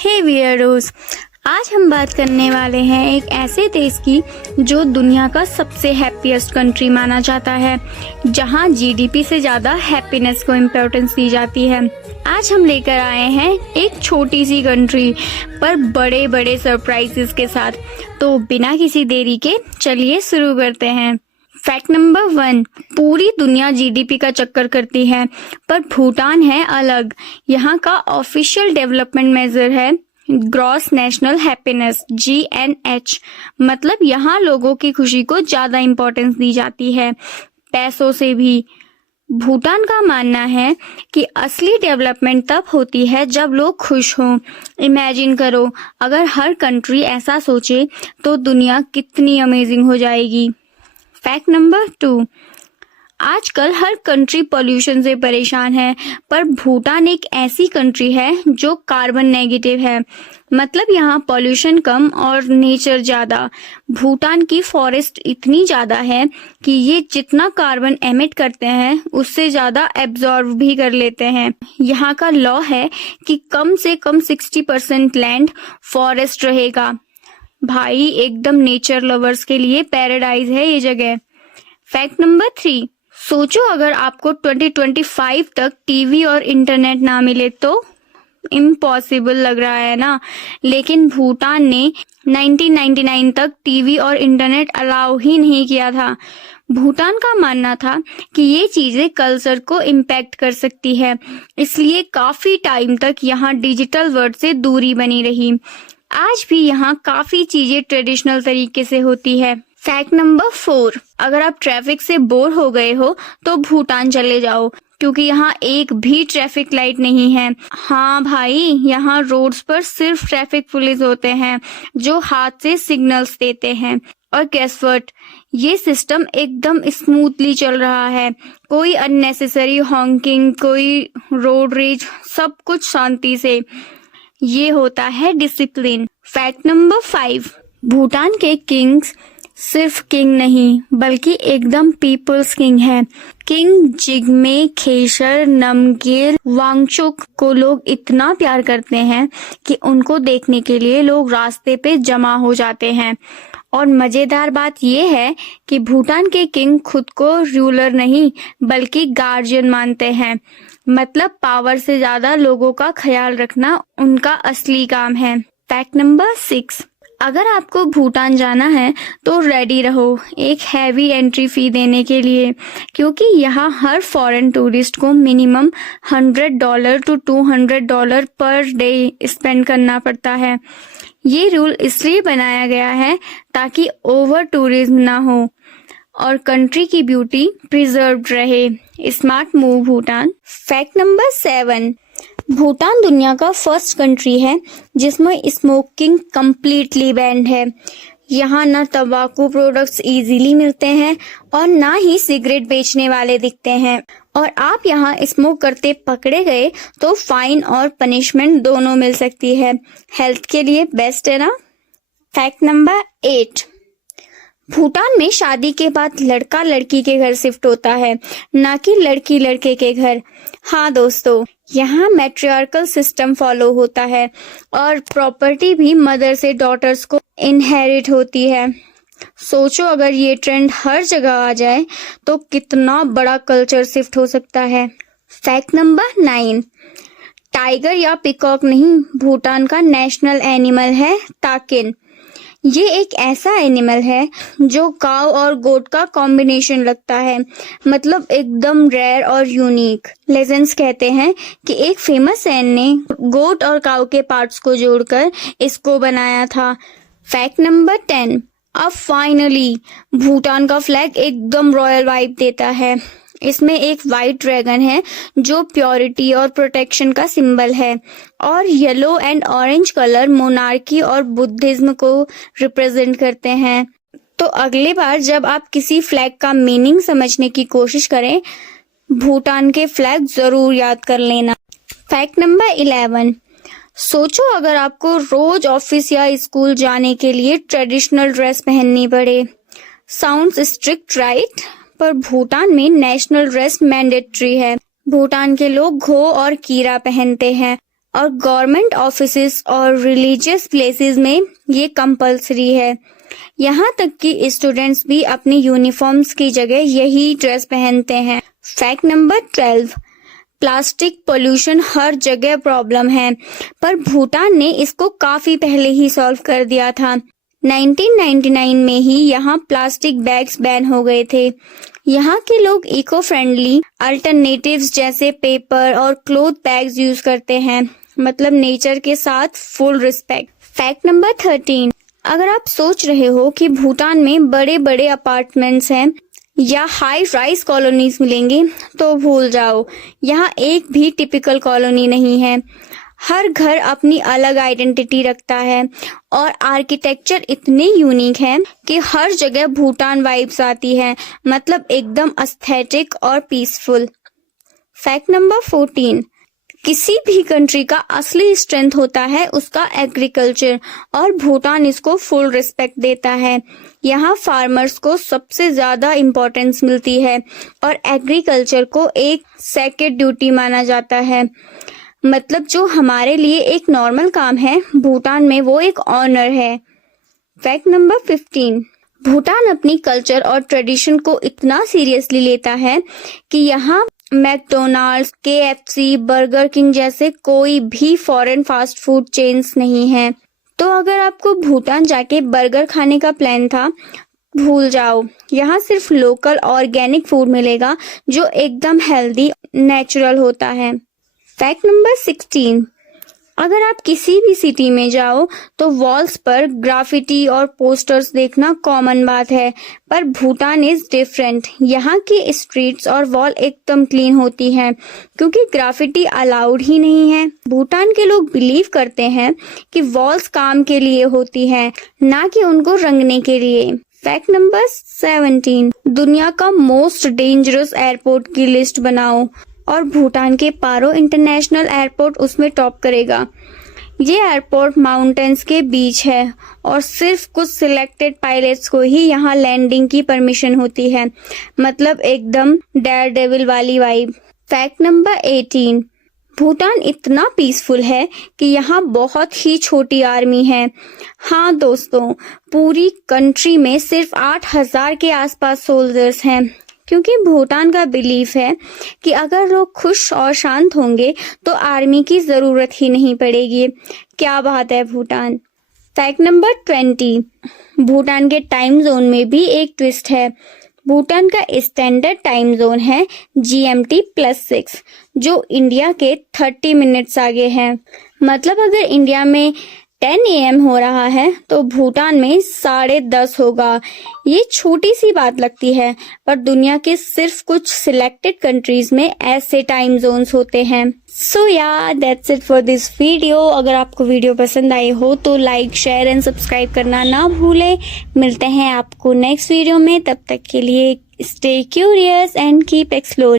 हे वीयर्डोस, आज हम बात करने वाले हैं एक ऐसे देश की जो दुनिया का सबसे हैप्पीएस्ट कंट्री माना जाता है, जहां जीडीपी से ज़्यादा हैप्पीनेस को इम्पोर्टेंस दी जाती है। आज हम लेकर आए हैं एक छोटी सी कंट्री पर बड़े बड़े सरप्राइजेस के साथ। तो बिना किसी देरी के चलिए शुरू करते हैं। फैक्ट नंबर 1, पूरी दुनिया जीडीपी का चक्कर करती है पर भूटान है अलग। यहाँ का ऑफिशियल डेवलपमेंट मेजर है ग्रॉस नेशनल हैप्पीनेस GNH। मतलब यहाँ लोगों की खुशी को ज्यादा इम्पोर्टेंस दी जाती है, पैसों से भी। भूटान का मानना है कि असली डेवलपमेंट तब होती है जब लोग खुश हों। इमेजिन करो, अगर हर कंट्री ऐसा सोचे तो दुनिया कितनी अमेजिंग हो जाएगी। फैक्ट नंबर 2, आजकल हर कंट्री पोल्यूशन से परेशान है पर भूटान एक ऐसी कंट्री है जो कार्बन नेगेटिव है। मतलब यहाँ पोल्यूशन कम और नेचर ज्यादा। भूटान की फॉरेस्ट इतनी ज्यादा है कि ये जितना कार्बन एमिट करते हैं उससे ज्यादा एब्जॉर्ब भी कर लेते हैं। यहाँ का लॉ है कि कम से कम 60% लैंड फॉरेस्ट रहेगा। भाई एकदम नेचर लवर्स के लिए पैराडाइज है ये जगह। फैक्ट नंबर 3, सोचो अगर आपको 2025 तक टीवी और इंटरनेट ना मिले तो इम्पॉसिबल लग रहा है ना। लेकिन भूटान ने 1999 तक टीवी और इंटरनेट अलाउ ही नहीं किया था। भूटान का मानना था कि ये चीजें कल्चर को इम्पैक्ट कर सकती है, इसलिए काफी टाइम तक यहाँ डिजिटल वर्ल्ड से दूरी बनी रही। आज भी यहाँ काफी चीजें ट्रेडिशनल तरीके से होती है। फैक्ट नंबर 4, अगर आप ट्रैफिक से बोर हो गए हो तो भूटान चले जाओ, क्योंकि यहाँ एक भी ट्रैफिक लाइट नहीं है। हाँ भाई, यहाँ रोड्स पर सिर्फ ट्रैफिक पुलिस होते हैं जो हाथ से सिग्नल्स देते हैं। और गेस व्हाट, ये सिस्टम एकदम स्मूथली चल रहा है। कोई अननेसेसरी हॉकिंग, कोई रोड रेज, सब कुछ शांति से। ये होता है डिसिप्लिन। फैक्ट नंबर 5, भूटान के किंग्स सिर्फ किंग नहीं बल्कि एकदम पीपल्स किंग है। किंग जिग्मे खेसर नामग्येल वांगचुक को लोग इतना प्यार करते हैं कि उनको देखने के लिए लोग रास्ते पे जमा हो जाते हैं। और मजेदार बात यह है कि भूटान के किंग खुद को रूलर नहीं बल्कि गार्जियन मानते हैं। मतलब पावर से ज्यादा लोगों का ख्याल रखना उनका असली काम है। फैक्ट नंबर 6, अगर आपको भूटान जाना है तो रेडी रहो एक हैवी एंट्री फी देने के लिए, क्योंकि यहाँ हर फॉरेन टूरिस्ट को minimum $100 to $200 per day spend करना पड़ता है। ये रूल इसलिए बनाया गया है ताकि ओवर टूरिज्म ना हो और कंट्री की ब्यूटी प्रिजर्व्ड रहे। Smart move Bhutan. Fact number 7, Bhutan दुनिया का फर्स्ट कंट्री है जिसमें स्मोकिंग कंप्लीटली बैंड है। यहाँ ना तंबाकू प्रोडक्ट्स इजीली मिलते हैं और ना ही सिगरेट बेचने वाले दिखते हैं। और आप यहाँ स्मोक करते पकड़े गए तो फाइन और पनिशमेंट दोनों मिल सकती है। हेल्थ के लिए बेस्ट है ना। फैक्ट नंबर 8, भूटान में शादी के बाद लड़का लड़की के घर शिफ्ट होता है, ना कि लड़की लड़के के घर। हाँ दोस्तों, यहाँ मैट्रियार्कल सिस्टम फॉलो होता है और प्रॉपर्टी भी मदर से डॉटर्स को इनहेरिट होती है। सोचो अगर ये ट्रेंड हर जगह आ जाए तो कितना बड़ा कल्चर शिफ्ट हो सकता है। फैक्ट नंबर 9, टाइगर या पिकॉक नहीं, भूटान का नेशनल एनिमल है ताकिन। ये एक ऐसा एनिमल है जो काऊ और गोट का कॉम्बिनेशन लगता है। मतलब एकदम रेयर और यूनिक। लेजेंड्स कहते हैं कि एक फेमस सैन ने गोट और काऊ के पार्ट्स को जोड़कर इसको बनाया था। फैक्ट नंबर 10, अब फाइनली भूटान का फ्लैग एकदम रॉयल वाइब देता है। इसमें एक वाइट ड्रैगन है जो प्योरिटी और प्रोटेक्शन का सिंबल है, और yellow and orange colour monarchy और बुद्धिज्म को रिप्रेजेंट करते हैं। तो अगली बार जब आप किसी फ्लैग का मीनिंग समझने की कोशिश करें, भूटान के फ्लैग जरूर याद कर लेना। फैक्ट नंबर 11, सोचो अगर आपको रोज ऑफिस या स्कूल जाने के लिए ट्रेडिशनल ड्रेस पहननी पड़े। साउंड्स स्ट्रिक्ट राइट, पर भूटान में नेशनल ड्रेस मैंडेटरी है। भूटान के लोग घो और कीरा पहनते हैं और गवर्नमेंट ऑफिसेस और रिलीजियस प्लेसेस में ये कंपलसरी है। यहाँ तक कि स्टूडेंट्स भी अपनी यूनिफॉर्म्स की जगह यही ड्रेस पहनते हैं। फैक्ट नंबर 12, प्लास्टिक पोल्यूशन हर जगह प्रॉब्लम है, पर भूटान ने इसको काफी पहले ही सॉल्व कर दिया था। 1999 में ही यहाँ प्लास्टिक बैग्स बैन हो गए थे। यहाँ के लोग इको फ्रेंडली अल्टरनेटिव्स जैसे पेपर और क्लॉथ बैग्स यूज करते हैं, मतलब नेचर के साथ फुल रिस्पेक्ट। फैक्ट नंबर 13, अगर आप सोच रहे हो कि भूटान में बड़े बड़े अपार्टमेंट्स हैं या हाई राइज कॉलोनीज मिलेंगे, तो भूल जाओ, यहाँ एक भी टिपिकल कॉलोनी नहीं है। हर घर अपनी अलग आइडेंटिटी रखता है और आर्किटेक्चर इतने यूनिक है कि हर जगह भूटान वाइब्स आती है, मतलब एकदम एस्थेटिक और पीसफुल। फैक्ट नंबर 14, किसी भी कंट्री का असली स्ट्रेंथ होता है उसका एग्रीकल्चर, और भूटान इसको फुल रिस्पेक्ट देता है। यहाँ फार्मर्स को सबसे ज्यादा इम्पोर्टेंस मिलती है और एग्रीकल्चर को एक सेक्रेड ड्यूटी माना जाता है, मतलब जो हमारे लिए एक नॉर्मल काम है, भूटान में वो एक ऑनर है। फैक्ट नंबर 15, भूटान अपनी कल्चर और ट्रेडिशन को इतना सीरियसली लेता है कि यहाँ मैकडोनाल्ड्स, KFC, बर्गर किंग जैसे कोई भी फॉरेन फास्ट फूड चेन्स नहीं है। तो अगर आपको भूटान जाके बर्गर खाने का प्लान था, भूल जाओ, यहाँ सिर्फ लोकल ऑर्गेनिक फूड मिलेगा जो एकदम हेल्दी नेचुरल होता है। फैक्ट नंबर 16, अगर आप किसी भी सिटी में जाओ तो वॉल्स पर ग्राफिटी और पोस्टर्स देखना कॉमन बात है, पर भूटान इज डिफरेंट। यहाँ की स्ट्रीट्स और वॉल एकदम क्लीन होती हैं क्योंकि ग्राफिटी अलाउड ही नहीं है। भूटान के लोग बिलीव करते हैं कि वॉल्स काम के लिए होती हैं, ना कि उनको रंगने के लिए। फैक्ट नंबर 17, दुनिया का मोस्ट डेंजरस एयरपोर्ट की लिस्ट बनाओ और भूटान के पारो इंटरनेशनल एयरपोर्ट उसमें टॉप करेगा। ये एयरपोर्ट माउंटेन्स के बीच है और सिर्फ कुछ सिलेक्टेड पायलट्स को ही यहाँ लैंडिंग की परमिशन होती है, मतलब एकदम डेयर डेविल वाली वाइब। फैक्ट नंबर 18, भूटान इतना पीसफुल है कि यहाँ बहुत ही छोटी आर्मी है। हाँ दोस्तों, पूरी कंट्री में सिर्फ 8,000 के आसपास सोल्जर्स हैं, क्योंकि भूटान का बिलीफ है कि अगर लोग खुश और शांत होंगे तो आर्मी की जरूरत ही नहीं पड़ेगी। क्या बात है भूटान। फैक्ट नंबर 20, भूटान के टाइम जोन में भी एक ट्विस्ट है। भूटान का स्टैंडर्ड टाइम जोन है GMT+6, जो इंडिया के 30 मिनट्स आगे है। मतलब अगर इंडिया में 10 AM हो रहा है तो भूटान में 10:30 होगा। ये छोटी सी बात लगती है, पर दुनिया के सिर्फ कुछ सिलेक्टेड कंट्रीज में ऐसे टाइम जोन्स होते हैं। सो या that's it for this video. अगर आपको वीडियो पसंद आई हो तो लाइक, शेयर एंड सब्सक्राइब करना ना भूलें। मिलते हैं आपको नेक्स्ट वीडियो में, तब तक के लिए stay curious and keep exploring.